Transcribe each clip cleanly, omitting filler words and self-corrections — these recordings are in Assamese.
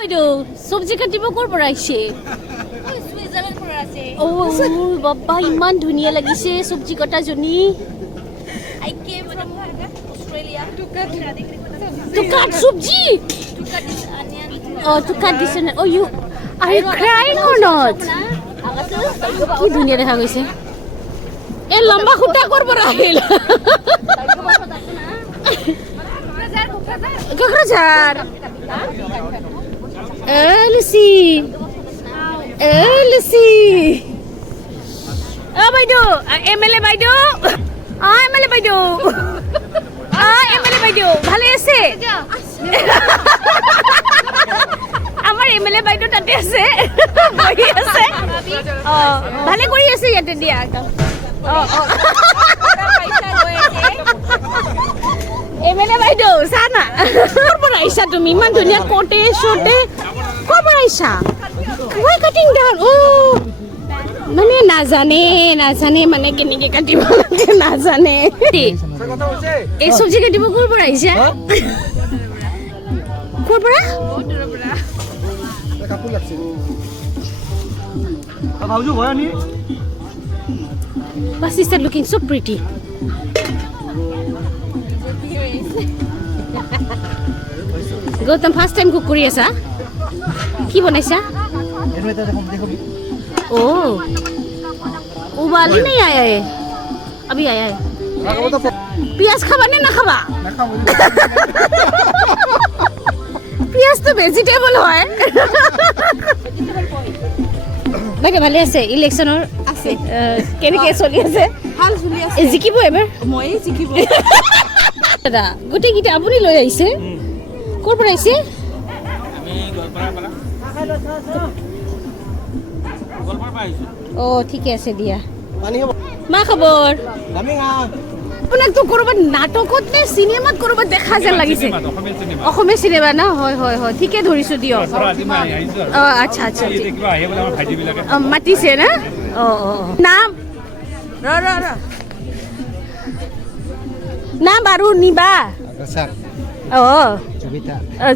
বাইদেউ সবজি কাটিব ক'ৰ পৰা আহিছে বাবা ইমান ধুনীয়া লাগিছে সবজি কটাজনী to cut subji to cut this oh you are you crying or not কি ধুনীয়া দেখা গৈছে এ লম্বা খুঁটা ক'ৰ পৰা আহিল কোকৰাঝাৰ লুচি বাইদেউ এমএলএ বাইদেউ এমএলএ বাইদেউ এমএলএ বাইদেউ ভালে আছে আমাৰ এমএলএ বাইদেউ তাতে আছে বহি আছে ভালে কৰি আছে ইয়াতে দিয়া এমএলএ বাইদেউ চানা ক'ৰ পৰা আহিছা তুমি ইমান ধুনীয়া কোটে শ্বৰ্টে ক'ৰ পৰা আহিছা why cutting down মানে নাজানে মানে কেনেকে কাটিব লাগে নাজানে এই সবজি কাটিব ক'ৰ পৰা আহিছে ক'ৰ পৰা কাপোৰ লাগছে ভাউজু ভয় নি My sister looking so pretty. Gautam first time cook kuri asa? Ki banaisa? Oh. Ubali nahi aaya hai. Abhi aaya hai. Piyaz khaba nahi na khaba? Na khaba. Piyaz to vegetable hoy. Bage bhale ase election or ase kene ke choli ase hal choli ase jikibo eber moi jikibo dada gote gita apuni loi aise kor pora aise ami golpara pa aise oh thik ase dia pani hobo ma khabor ami nga আপোনাক তো কৰবাত নাটকত নে সিনেমাত কৰবাত দেখা যেন লাগিছে অসমীয়া সিনেমা না হয় হয় হয় ঠিকে ধৰিছো দিও আচ্ছা আচ্ছা মাতিছে না নাম নাম আৰু নিবা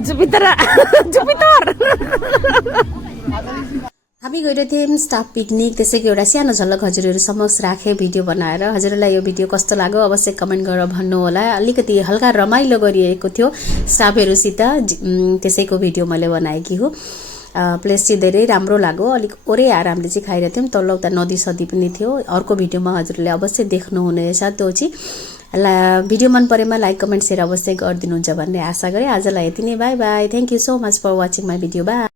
জুপিটাৰ हामी गएर थियौँ स्टाफ पिकनिक त्यसै कि एउटा सानो झलक हजुरहरू समक्ष राखेँ भिडियो बनाएर हजुरलाई यो भिडियो कस्तो लाग्यो अवश्य कमेन्ट गरेर भन्नु होला अलिकति हल्का रमाइलो गरिएको थियो स्टाफहरुसित त्यसैको भिडियो मैले बनाएकी हो प्लेस चाहिँ धेरै राम्रो लाग्यो अलिक ओरे आरामले चाहिँ खाइरहेको थियौँ तल्लो उता नदी सदी पनि थियो अर्को भिडियोमा हजुरले अवश्य देख्नु हुनेछ त्यो चाहिँ भिडियो मन परेमा लाइक कमेन्ट शेयर अवश्य गरिदिनुहुन्छ भन्ने आशा गरे आजलाई यति नै bye bye thank you so much for watching my video by